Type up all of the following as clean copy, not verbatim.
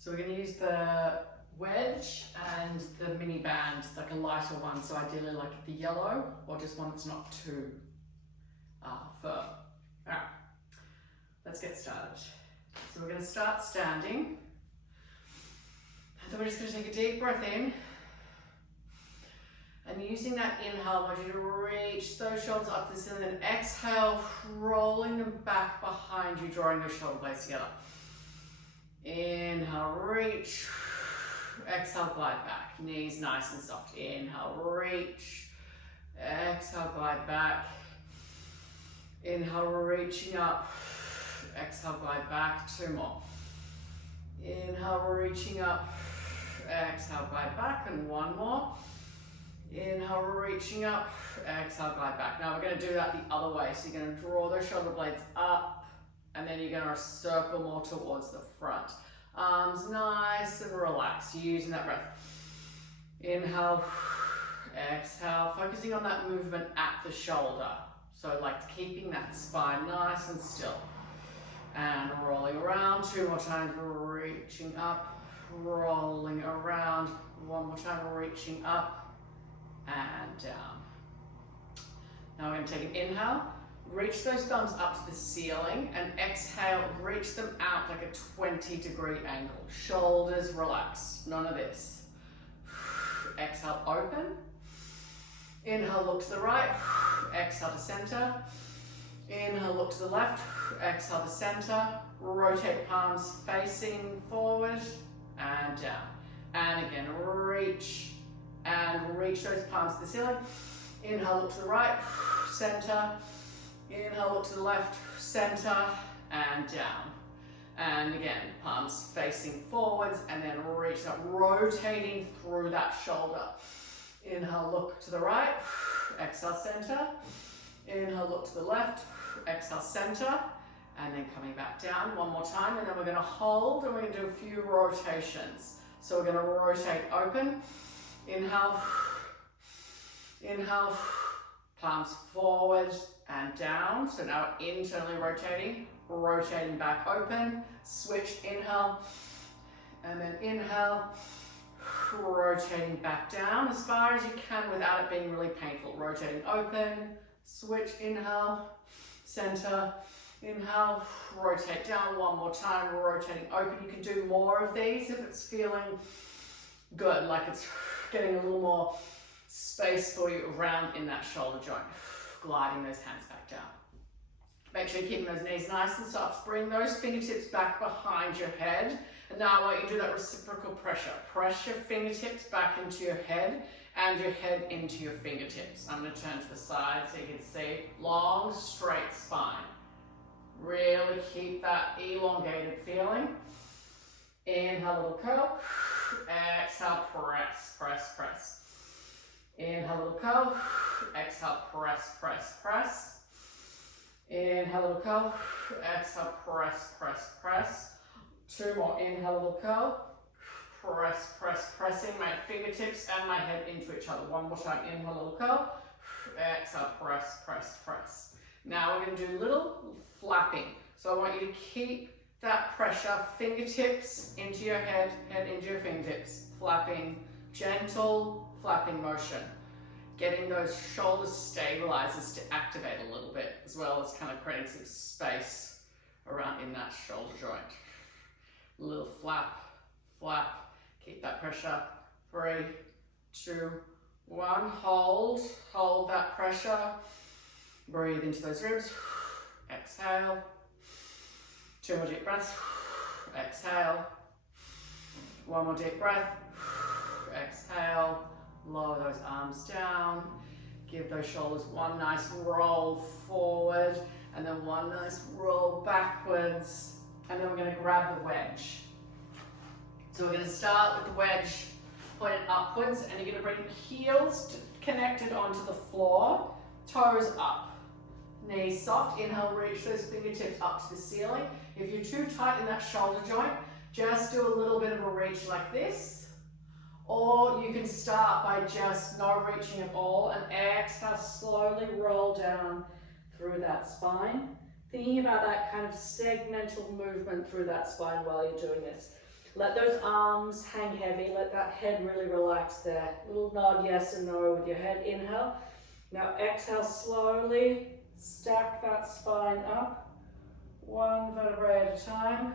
So we're going to use the wedge and the mini band, like a lighter one, so ideally like the yellow, or just one that's not too firm. Alright, let's get started. So we're going to start standing, and then we're just going to take a deep breath in, and using that inhale, I want you to reach those shoulders up to the ceiling, and exhale, rolling them back behind you, drawing those shoulder blades together. Inhale, reach. Exhale, glide back. Knees nice and soft. Inhale, reach. Exhale, glide back. Inhale, reaching up. Exhale, glide back. Two more. Inhale, reaching up. Exhale, glide back. And one more. Inhale, reaching up. Exhale, glide back. Now we're going to do that the other way. So you're going to draw those shoulder blades up. And then you're going to circle more towards the front. Arms nice and relaxed, using that breath. Inhale, exhale, focusing on that movement at the shoulder. So like keeping that spine nice and still. And rolling around, two more times, reaching up, rolling around, one more time, reaching up and down. Now we're going to take an inhale. Reach those thumbs up to the ceiling and exhale, reach them out like a 20-degree angle. Shoulders relaxed, none of this. Exhale, open. Inhale, look to the right. Exhale to center. Inhale, look to the left. Exhale to center. Rotate palms facing forward and down. And again, reach and reach those palms to the ceiling. Inhale, look to the right, center. Inhale, look to the left, center, and down. And again, palms facing forwards, and then reach up, rotating through that shoulder. Inhale, look to the right, exhale, center. Inhale, look to the left, exhale, center, and then coming back down one more time, and then we're gonna hold, and we're gonna do a few rotations. So we're gonna rotate open, inhale, inhale, palms forward, and down. So now internally rotating, rotating back open, switch, inhale, and then inhale, rotating back down as far as you can without it being really painful. Rotating open, switch, inhale, center, inhale, rotate down one more time, rotating open. You can do more of these if it's feeling good, like it's getting a little more space for you around in that shoulder joint. Gliding those hands back down. Make sure you're keeping those knees nice and soft. Bring those fingertips back behind your head. And now I want you to do that reciprocal pressure. Press your fingertips back into your head and your head into your fingertips. I'm going to turn to the side so you can see. Long, straight spine. Really keep that elongated feeling. Inhale, a little curl. Exhale, press, press, press. Inhale, a little curl. Exhale, press, press, press. Inhale, a little curl. Exhale, press, press, press. Two more. Inhale, a little curl. Press, press, pressing my fingertips and my head into each other. One more time. Inhale, a little curl. Exhale, press, press, press. Now we're going to do a little flapping. So I want you to keep that pressure. Fingertips into your head, head into your fingertips. Flapping, gentle flapping motion. Getting those shoulder stabilizers to activate a little bit, as well as kind of creating some space around in that shoulder joint. A little flap, flap. Keep that pressure. 3, 2, 1. Hold, hold that pressure. Breathe into those ribs. Exhale. 2 more deep breaths. Exhale. 1 more deep breath. Exhale. Lower those arms down. Give those shoulders one nice roll forward, and then one nice roll backwards. And then we're going to grab the wedge. So we're going to start with the wedge pointed upwards, and you're going to bring heels connected onto the floor, toes up, knees soft. Inhale, reach those fingertips up to the ceiling. If you're too tight in that shoulder joint, just do a little bit of a reach like this. Or you can start by just no reaching at all and exhale, slowly roll down through that spine. Thinking about that kind of segmental movement through that spine while you're doing this. Let those arms hang heavy, let that head really relax there. Little nod yes and no with your head. Inhale. Now exhale slowly, stack that spine up, one vertebrae at a time,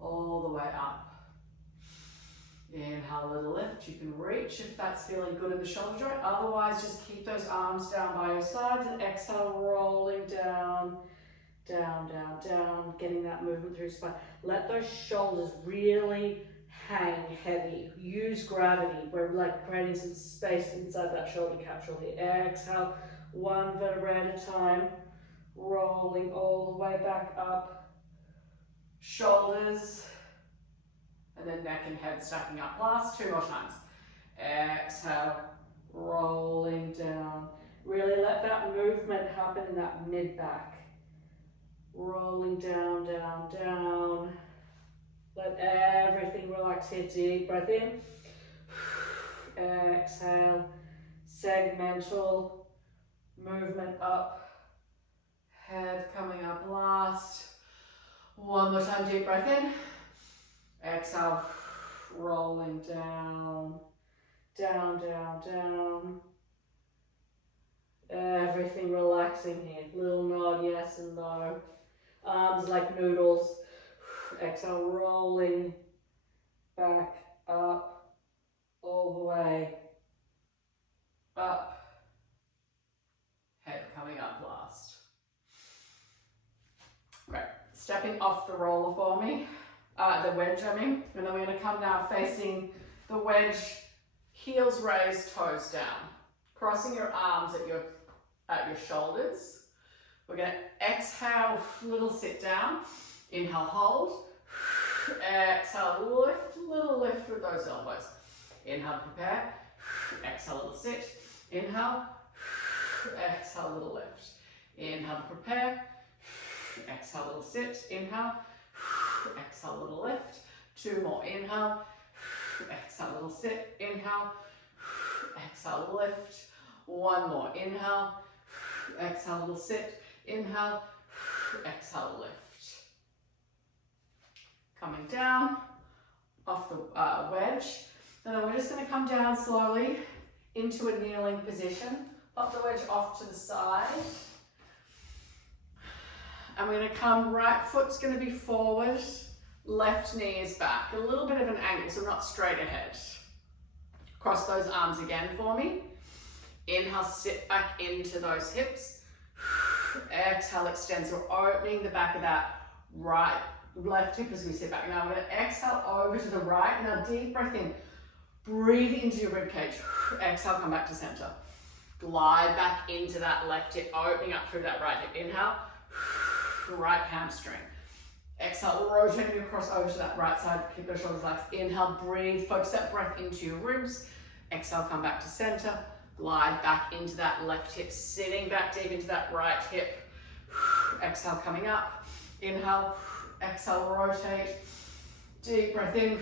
all the way up. Inhale, a little lift. You can reach if that's feeling good in the shoulder joint. Otherwise, just keep those arms down by your sides and exhale, rolling down, down, down, down, getting that movement through your spine. Let those shoulders really hang heavy. Use gravity. We're like creating some space inside that shoulder capsule here. Exhale, one vertebrae at a time, rolling all the way back up. Shoulders, and then neck and head stacking up. Last 2 more times. Exhale, rolling down. Really let that movement happen in that mid-back. Rolling down, down, down. Let everything relax here. Deep breath in. Exhale. Segmental movement up. Head coming up last. One more time, deep breath in. Exhale. Rolling down. Down, down, down. Everything relaxing here. Little nod, yes and no. Arms like noodles. Exhale, rolling back up, all the way up. Head coming up last. Great. Stepping off the roller for me, the wedge I mean, and then we're going to come now facing the wedge, heels raised, toes down. Crossing your arms at your shoulders. We're going to exhale, little sit down. Inhale, hold. Exhale, lift, little lift with those elbows. Inhale, prepare. Exhale, little sit. Inhale. Exhale, little lift. Inhale, prepare. Exhale, little sit. Inhale. Exhale, little lift. 2 more. Inhale. Exhale, little sit. Inhale. Exhale, lift. 1 more. Inhale. Exhale, little sit. Inhale. Exhale, lift. Coming down off the wedge. And then we're just going to come down slowly into a kneeling position. Pop the wedge off to the side. And we're going to come, right foot's going to be forward, left knee is back. A little bit of an angle, so not straight ahead. Cross those arms again for me. Inhale, sit back into those hips. Exhale, extend. So we're opening the back of that left hip as we sit back. Now we're going to exhale over to the right. Now deep breath in. Breathe into your ribcage. Exhale, come back to center. Glide back into that left hip, opening up through that right hip. Inhale, right hamstring. Exhale, rotating across over to that right side. Keep those shoulders relaxed. Inhale, breathe. Focus that breath into your ribs. Exhale, come back to center. Glide back into that left hip, sitting back deep into that right hip. Exhale, coming up. Inhale, exhale, rotate. Deep breath in.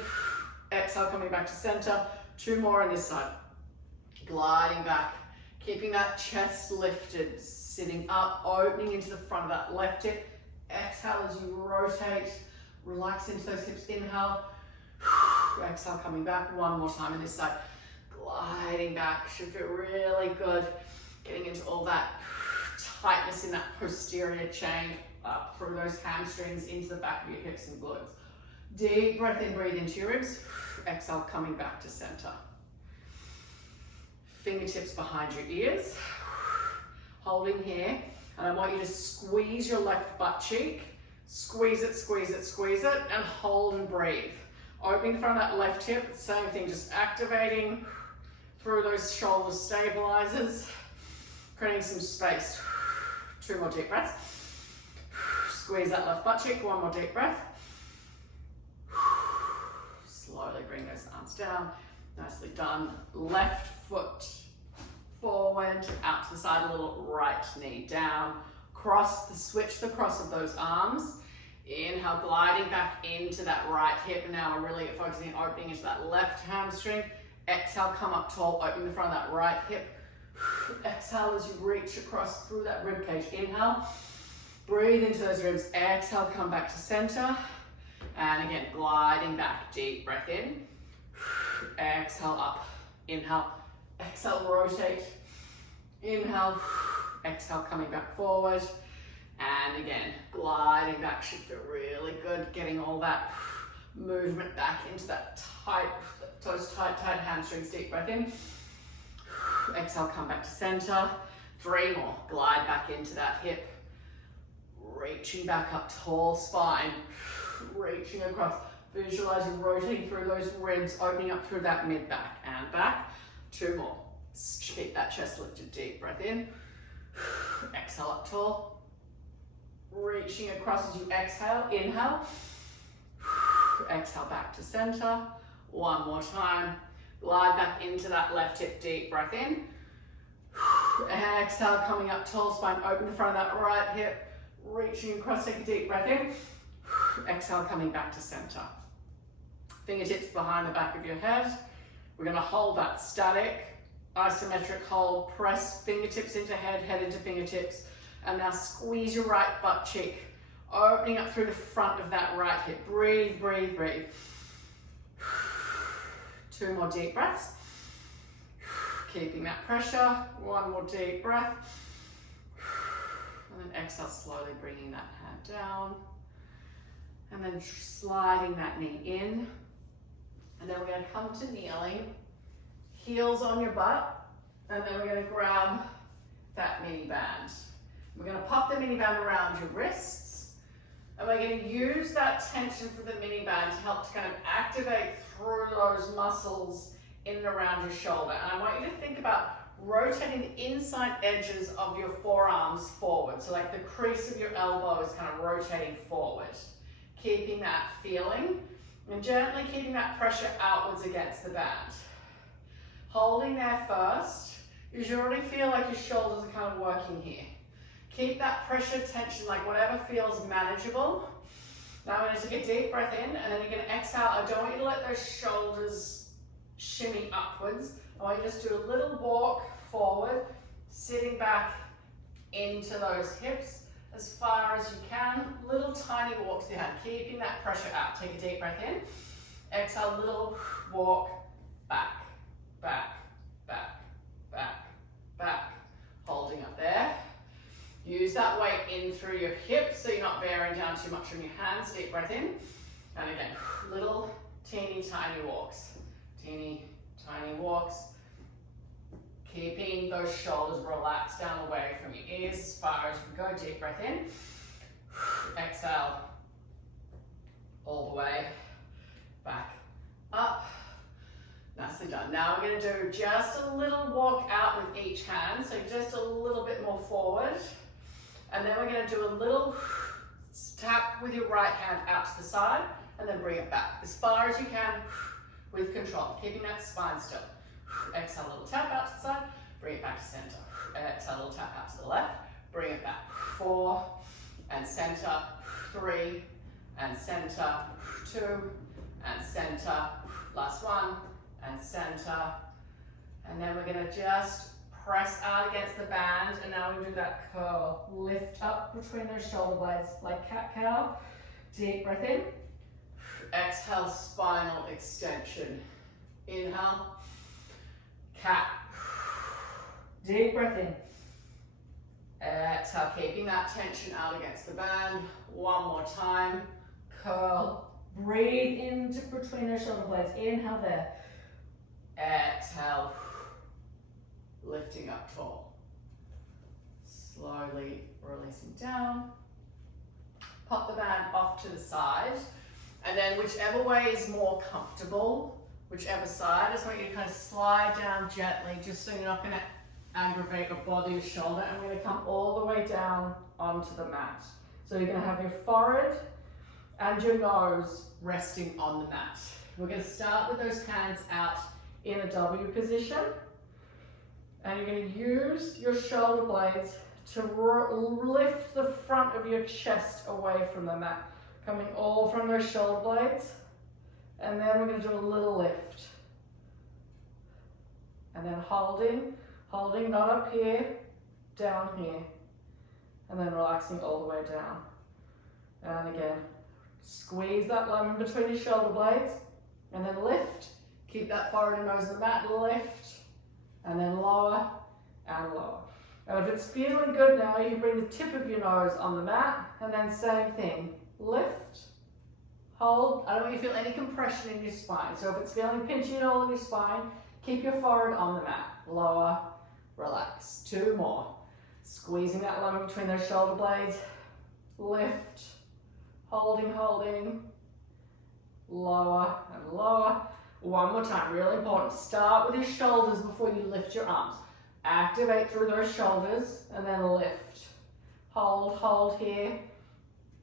Exhale, coming back to center. 2 more on this side. Gliding back, keeping that chest lifted, sitting up, opening into the front of that left hip. Exhale as you rotate, relax into those hips. Inhale, exhale, coming back. 1 more time on this side. Gliding back, should feel really good. Getting into all that tightness in that posterior chain, up through those hamstrings, into the back of your hips and glutes. Deep breath in, breathe into your ribs. Exhale, coming back to center. Fingertips behind your ears. Holding here. And I want you to squeeze your left butt cheek. Squeeze it, squeeze it, squeeze it, and hold and breathe. Opening the front of that left hip, same thing, just activating through those shoulder stabilizers, creating some space. 2 more deep breaths. Squeeze that left butt cheek, 1 more deep breath. Slowly bring those arms down. Nicely done. Left foot forward, out to the side a little, right knee down. Switch the cross of those arms. Inhale, gliding back into that right hip. Now we're really focusing on opening into that left hamstring. Exhale, come up tall, opening the front of that right hip. Exhale as you reach across through that rib cage. Inhale, breathe into those ribs. Exhale, come back to center. And again, gliding back, deep breath in. Exhale up, inhale, exhale, rotate. Inhale, exhale, coming back forward. And again, gliding back should feel really good, getting all that movement back into that tight, those tight hamstrings. Deep breath in. Exhale, come back to center. 3 more, glide back into that hip. Reaching back up, tall spine. Reaching across, visualizing rotating through those ribs, opening up through that mid back and back. 2 more. Keep that chest lifted, deep breath in. Exhale up tall. Reaching across as you exhale, inhale. Exhale back to center. 1 more time. Glide back into that left hip, deep breath in. Exhale, coming up tall spine, open the front of that right hip. Reaching across, take a deep breath in. Exhale, coming back to center. Fingertips behind the back of your head. We're going to hold that static, isometric hold. Press fingertips into head, head into fingertips. And now squeeze your right butt cheek, opening up through the front of that right hip. Breathe, breathe, breathe. 2 more deep breaths. Keeping that pressure. 1 more deep breath. And then exhale, slowly bringing that hand down. And then sliding that knee in. And then we're going to come to kneeling. Heels on your butt. And then we're going to grab that mini band. We're going to pop the mini band around your wrists. And we're going to use that tension for the mini band to help to kind of activate through those muscles in and around your shoulder. And I want you to think about rotating the inside edges of your forearms forward. So like the crease of your elbow is kind of rotating forward. Keeping that feeling and gently keeping that pressure outwards against the band. Holding there first. You should already feel like your shoulders are kind of working here. Keep that pressure, tension, like whatever feels manageable. Now I'm going to take a deep breath in and then you're going to exhale. I don't want you to let those shoulders shimmy upwards. I want you to just do a little walk forward, sitting back into those hips as far as you can. Little tiny walks with your hand, keeping that pressure out. Take a deep breath in. Exhale, little walk back, back, back, back, back. Holding up there. Use that weight in through your hips so you're not bearing down too much on your hands. Deep breath in. And again, little teeny tiny walks. Teeny tiny walks. Keeping those shoulders relaxed down away from your ears as far as you can go. Deep breath in. Exhale. All the way back up. Nicely done. Now we're going to do just a little walk out with each hand. So just a little bit more forward. And then we're going to do a little tap with your right hand out to the side and then bring it back as far as you can with control, keeping that spine still. Exhale, a little tap out to the side, bring it back to center. Exhale, a little tap out to the left, bring it back. 4 and center, 3 and center, 2 and center, last 1 and center. And then we're going to just press out against the band, and now we do that curl. Lift up between those shoulder blades like cat-cow. Deep breath in. Exhale, spinal extension. Inhale. Cat. Deep breath in. Exhale, keeping that tension out against the band. 1 more time. Curl. Breathe into between those shoulder blades. Inhale there. Exhale. Lifting up tall. Slowly releasing down. Pop the band off to the side. And then whichever way is more comfortable, whichever side, I just want you to kind of slide down gently, just so you're not going to aggravate or bother your shoulder. And we're going to come all the way down onto the mat. So you're going to have your forehead and your nose resting on the mat. We're going to start with those hands out in a W position. And you're going to use your shoulder blades to lift the front of your chest away from the mat. Coming all from those shoulder blades. And then we're going to do a little lift. And then holding not up here, down here. And then relaxing all the way down. And again, Squeeze that line in between your shoulder blades, and then lift. Keep that forehead and nose on the mat, lift, and then lower and lower. And if it's feeling good now, you can bring the tip of your nose on the mat, and then same thing, lift, hold. I don't want you to feel any compression in your spine. So if it's feeling pinchy at all in your spine, keep your forehead on the mat, lower, relax. 2 more. Squeezing that line between those shoulder blades, lift, holding, holding, lower and lower. 1 more time, really important. Start with your shoulders before you lift your arms. Activate through those shoulders and then lift. Hold, hold here.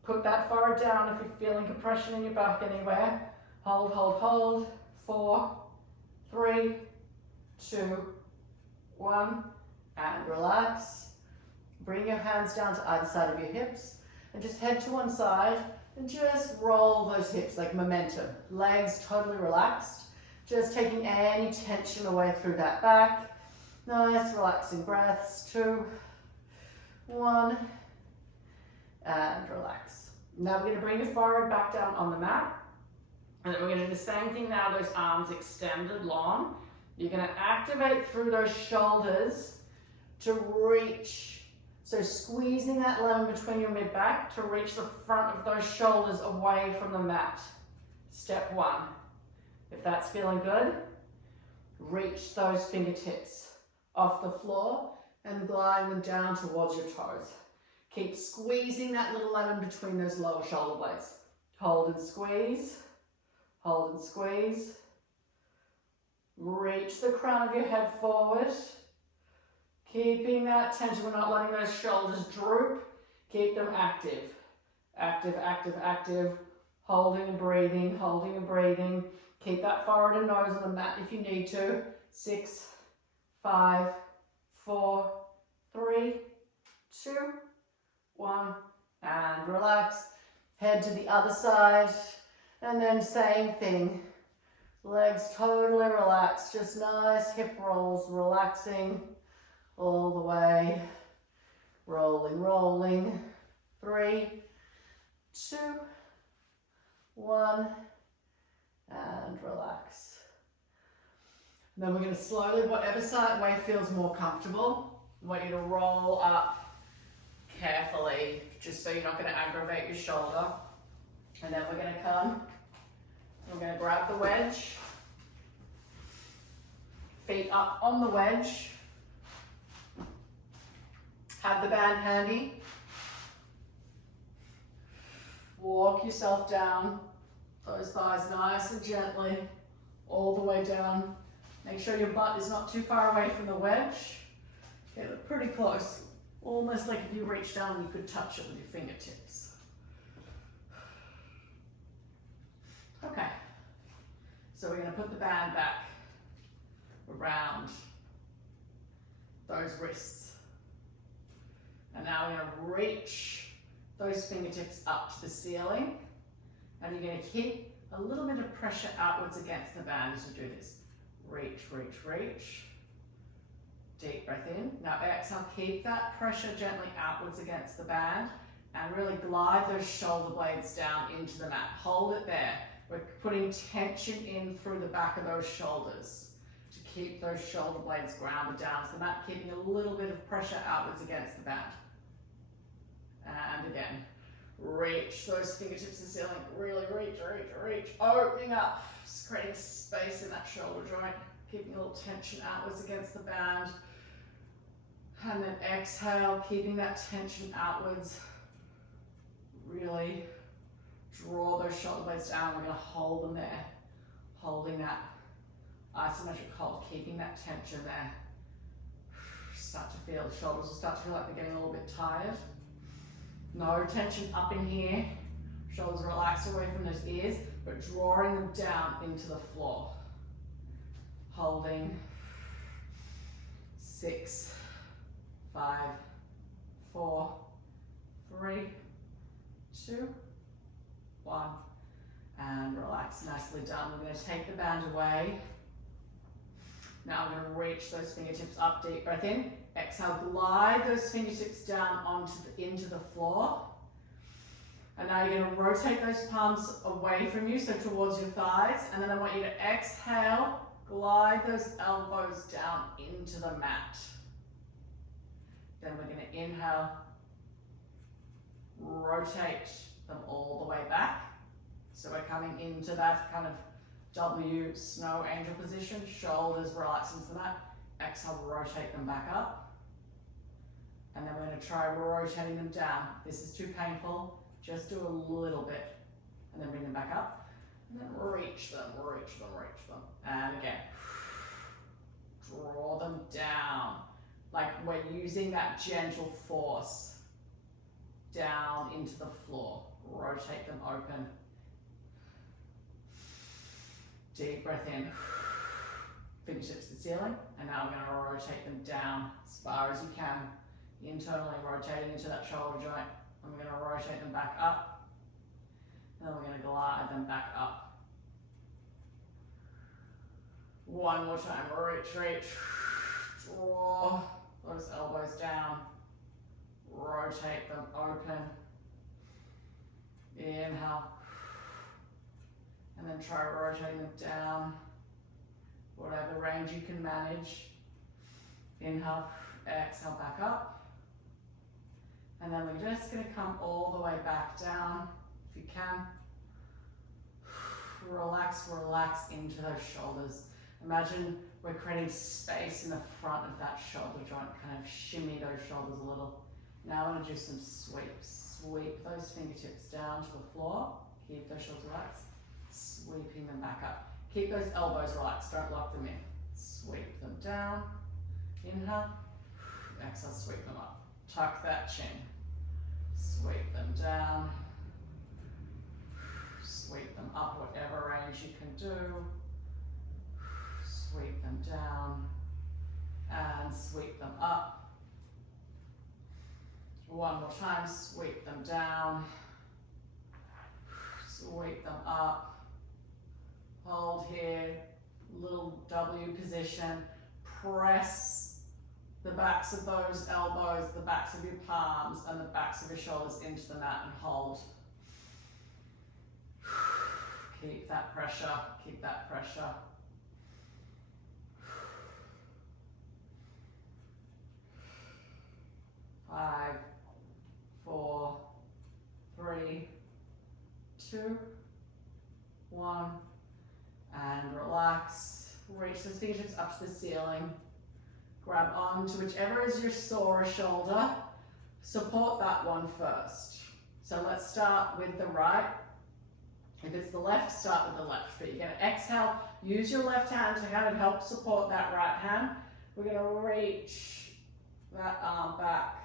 Put that forehead down if you're feeling compression in your back anywhere. Hold, hold, hold. 4, 3, 2, 1, and relax. Bring your hands down to either side of your hips and just head to one side and just roll those hips like momentum. Legs totally relaxed. Just taking any tension away through that back. Nice relaxing breaths. 2, 1, and relax. Now we're going to bring your forehead back down on the mat. And then we're going to do the same thing now, those arms extended long. You're going to activate through those shoulders to reach. So squeezing that line between your mid-back to reach the front of those shoulders away from the mat. Step 1. If that's feeling good, reach those fingertips off the floor and glide them down towards your toes. Keep squeezing that little line between those lower shoulder blades. Hold and squeeze, hold and squeeze. Reach the crown of your head forward. Keeping that tension, we're not letting those shoulders droop. Keep them active. Active, active, active. Holding and breathing, holding and breathing. Keep that forehead and nose on the mat if you need to. 6, 5, 4, 3, 2, 1, and relax. Head to the other side, and then same thing. Legs totally relaxed, just nice hip rolls, relaxing all the way. Rolling, rolling. 3, 2, 1, and relax. And then we're going to slowly, whatever side way feels more comfortable, I want you to roll up carefully, just so you're not going to aggravate your shoulder. And then we're going to come, we're going to grab the wedge, feet up on the wedge, have the band handy, walk yourself down, those thighs nice and gently, all the way down. Make sure your butt is not too far away from the wedge. Get it pretty close, almost like if you reach down you could touch it with your fingertips. Okay, so we're going to put the band back around those wrists. And now we're going to reach those fingertips up to the ceiling. And you're going to keep a little bit of pressure outwards against the band as you do this. Reach, reach, reach. Deep breath in. Now exhale, keep that pressure gently outwards against the band and really glide those shoulder blades down into the mat. Hold it there. We're putting tension in through the back of those shoulders to keep those shoulder blades grounded down to the mat, keeping a little bit of pressure outwards against the band. And again, reach those fingertips to the ceiling. Really reach, reach, reach. Opening up, just creating space in that shoulder joint, keeping a little tension outwards against the band. And then exhale, keeping that tension outwards. Really draw those shoulder blades down. We're going to hold them there, holding that isometric hold, keeping that tension there. Start to feel, the shoulders will start to feel like they're getting a little bit tired. No tension up in here. Shoulders relax away from those ears, but drawing them down into the floor. Holding. 6, 5, 4, 3, 2, 1, and relax. Nicely done. We're going to take the band away. Now I'm going to reach those fingertips up, deep breath in. Exhale, glide those fingertips down into the floor. And now you're going to rotate those palms away from you, so towards your thighs. And then I want you to exhale, glide those elbows down into the mat. Then we're going to inhale, rotate them all the way back. So we're coming into that kind of W snow angel position, shoulders relax into the mat. Exhale, rotate them back up. And then we're going to try rotating them down. If this is too painful, just do a little bit. And then bring them back up. And then reach them, reach them, reach them. And again, draw them down. Like we're using that gentle force down into the floor. Rotate them open. Deep breath in. Fingertips to the ceiling. And now I'm going to rotate them down as far as you can. Internally rotating into that shoulder joint. I'm going to rotate them back up. Then we're going to glide them back up. One more time. Reach, reach. Draw those elbows down. Rotate them open. Inhale. And then try rotating them down. Whatever range you can manage. Inhale, exhale, back up. And then we're just going to come all the way back down, if you can. Relax, relax into those shoulders. Imagine we're creating space in the front of that shoulder joint, kind of shimmy those shoulders a little. Now I want to do some sweeps. Sweep those fingertips down to the floor. Keep those shoulders relaxed. Sweeping them back up. Keep those elbows relaxed, don't lock them in. Sweep them down. Inhale. Exhale, sweep them up. Tuck that chin. Sweep them down. Sweep them up, whatever range you can do. Sweep them down. And sweep them up. One more time, sweep them down. Sweep them up. Hold here, little W position. Press the backs of those elbows, the backs of your palms, and the backs of your shoulders into the mat and hold. Keep that pressure, keep that pressure. Five, 4, 3, 2, 1. And relax. Reach those fingertips up to the ceiling. Grab on to whichever is your sore shoulder. Support that one first. So let's start with the right. If it's the left, start with the left. But you're going to exhale. Use your left hand to kind of help support that right hand. We're going to reach that arm back.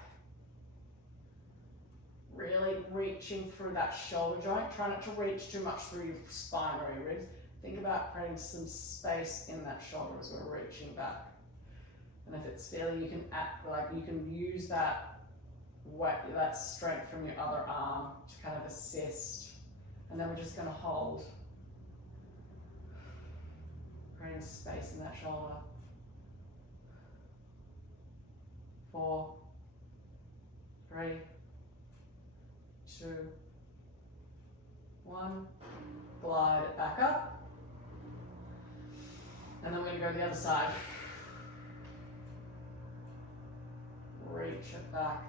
Really reaching through that shoulder joint. Try not to reach too much through your spine or your ribs. Think about creating some space in that shoulder as we're reaching back. And if it's feeling, you can act like you can use that strength from your other arm to kind of assist. And then we're just going to hold. Creating space in that shoulder. 4, 3, 2, 1. Glide it back up. And then we're going to go to the other side. Reach it back.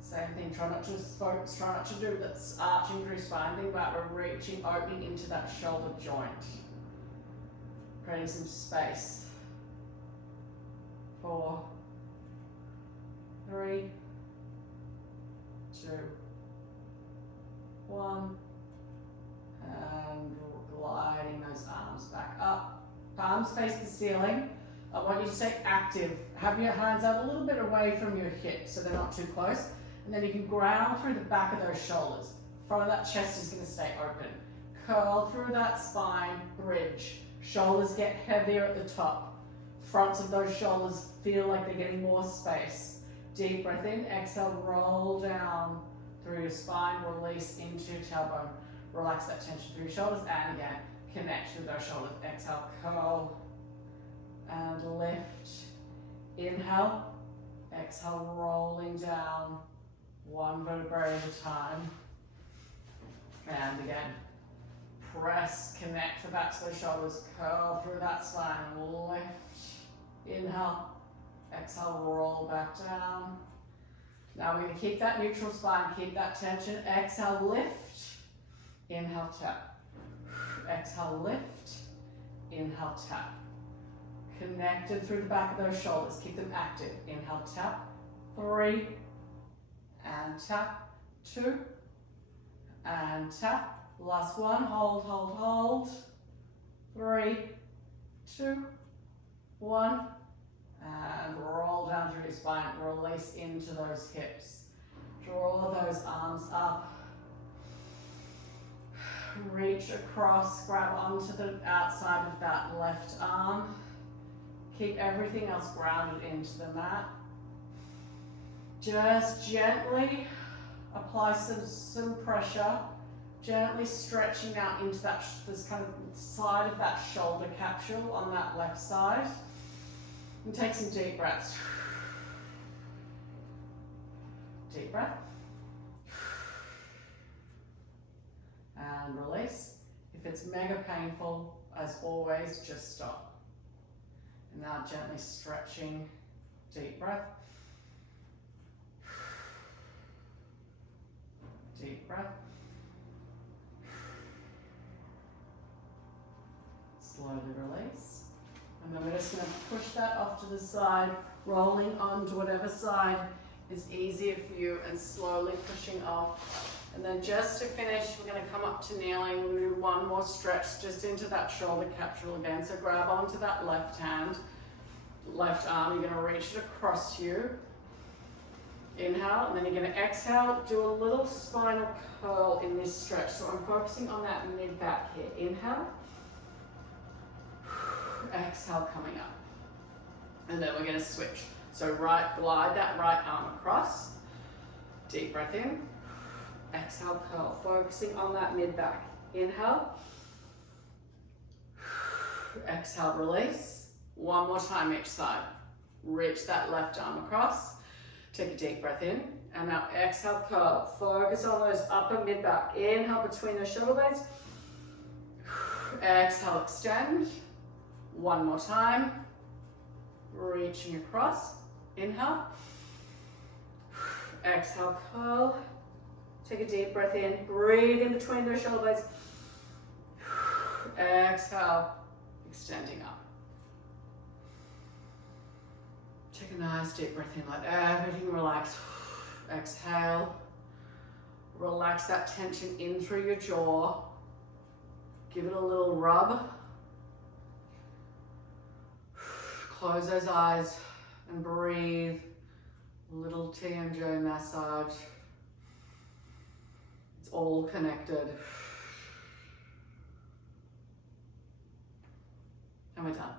Same thing, try not to focus, try not to do that arching through spine. Think about we're reaching, opening into that shoulder joint. Creating some space. 4, 3, 2, 1. And gliding those arms back up. Palms face the ceiling. I want you to stay active. Have your hands out a little bit away from your hips so they're not too close. And then you can ground through the back of those shoulders. Front of that chest is going to stay open. Curl through that spine, bridge. Shoulders get heavier at the top. Fronts of those shoulders feel like they're getting more space. Deep breath in, exhale, roll down through your spine, release into your tailbone. Relax that tension through your shoulders, and again, connect with those shoulders. Exhale, curl, and lift. Inhale, exhale, rolling down. One vertebrae at a time. And again, press, connect the backs of the shoulders, curl through that spine, lift. Inhale, exhale, roll back down. Now we're going to keep that neutral spine, keep that tension. Exhale, lift. Inhale, tap. Exhale, lift. Inhale, tap. Connected through the back of those shoulders. Keep them active. Inhale, tap. 3. And tap. 2. And tap. Last one. Hold, hold, hold. 3, 2, 1. And roll down through your spine. Release into those hips. Draw those arms up. Reach across, grab onto the outside of that left arm. Keep everything else grounded into the mat. Just gently apply some pressure. Gently stretching out into that this kind of side of that shoulder capsule on that left side. And take some deep breaths. Deep breath. And release. If it's mega painful, as always, just stop. And now gently stretching. Deep breath. Deep breath. Slowly release. And then we're just going to push that off to the side, rolling onto whatever side is easier for you and slowly pushing off. And then just to finish, we're going to come up to kneeling. We'll do one more stretch just into that shoulder capsule again. So grab onto that left hand, left arm. You're going to reach it across you. Inhale, and then you're going to exhale. Do a little spinal curl in this stretch. So I'm focusing on that mid-back here. Inhale. Exhale, coming up. And then we're going to switch. So glide that right arm across. Deep breath in. Exhale, curl. Focusing on that mid-back. Inhale. Exhale, release. One more time each side. Reach that left arm across. Take a deep breath in. And now exhale, curl. Focus on those upper mid-back. Inhale between the shoulder blades. Exhale, extend. One more time. Reaching across. Inhale. Exhale, curl. Take a deep breath in. Breathe in between those shoulder blades. Exhale, extending up. Take a nice deep breath in. Let everything relax. Exhale. Relax that tension in through your jaw. Give it a little rub. Close those eyes and breathe. A little TMJ massage. It's all connected. And we're done.